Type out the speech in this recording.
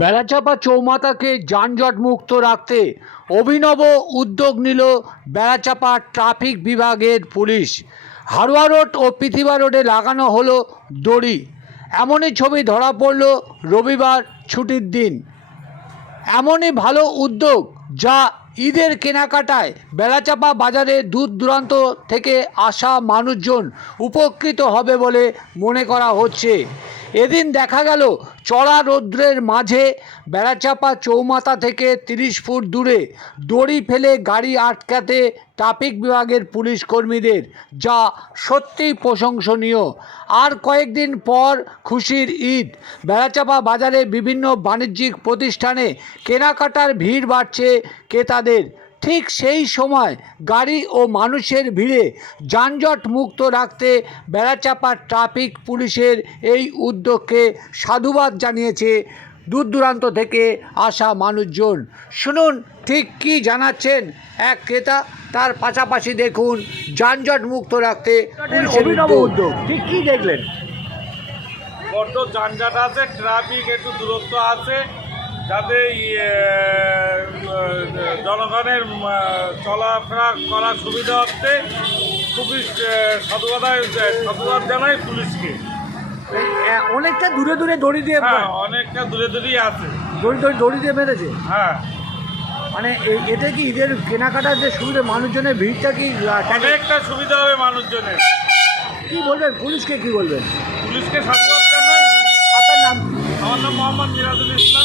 বেড়াচাপা চৌমাথাকে যানজট মুক্ত রাখতে অভিনব উদ্যোগ নিল বেড়াচাপা ট্রাফিক বিভাগের পুলিশ। হাড়োয়া রোড ও পৃথিবী রোডে লাগানো হলো দড়ি। এমনই ছবি ধরা পড়ল রবিবার ছুটির দিন। এমনই ভালো উদ্যোগ যা ঈদের কেনাকাটায় বেড়াচাপা বাজারে দূর দূরান্ত থেকে আসা মানুষজন উপকৃত হবে বলে মনে করা হচ্ছে। এদিন দেখা গেল চড়া রৌদ্রের মাঝে বেড়াচাপা চৌমাথা থেকে 30 ফুট দূরে দড়ি ফেলে গাড়ি আটকাতে ট্রাফিক বিভাগের পুলিশ কর্মীদের, যা সত্যিই প্রশংসনীয়। আর কয়েকদিন পর খুশির ঈদ। বেড়াচাপা বাজারে বিভিন্ন বাণিজ্যিক প্রতিষ্ঠানে কেনাকাটার ভিড় বাড়ছে ক্রেতাদের। ঠিক সেই সময় গাড়ি ও মানুষের ভিড়ে যানজট মুক্ত রাখতে বেড়াচাপা ট্রাফিক পুলিশের এই উদ্যোগকে সাধুবাদ জানিয়েছে দূর দূরান্ত থেকে আসা মানুষজন। শুনুন ঠিক কী জানাচ্ছেন এক ক্রেতা, তার পাশাপাশি দেখুন যানজট মুক্ত রাখতে পুলিশের উদ্যোগ। ঠিক কী দেখলেন? বড্ড যানজট আছে, ট্রাফিক একটু দূরত্ব আছে, যাতে জনগণের চলাফেরা করার সুবিধা হচ্ছে। খুবই সাধুবাদ জানাই পুলিশকে। অনেকটা দূরে দূরে দড়ি দিয়ে, হ্যাঁ, অনেকটা দূরে দূরেই আছে, দড়ি দিয়ে মেরেছে। হ্যাঁ, মানে এতে কি ঈদের কেনাকাটার যে সুবিধা, মানুষজনের ভিড়টা কি অনেকটা সুবিধা হবে মানুষজনের। কি বলবেন পুলিশকে, কি বলবেন? পুলিশকে সাধুবাদ জানাই। আপনার নাম? আমার নাম মোহাম্মদ মিরাজুল ইসলাম।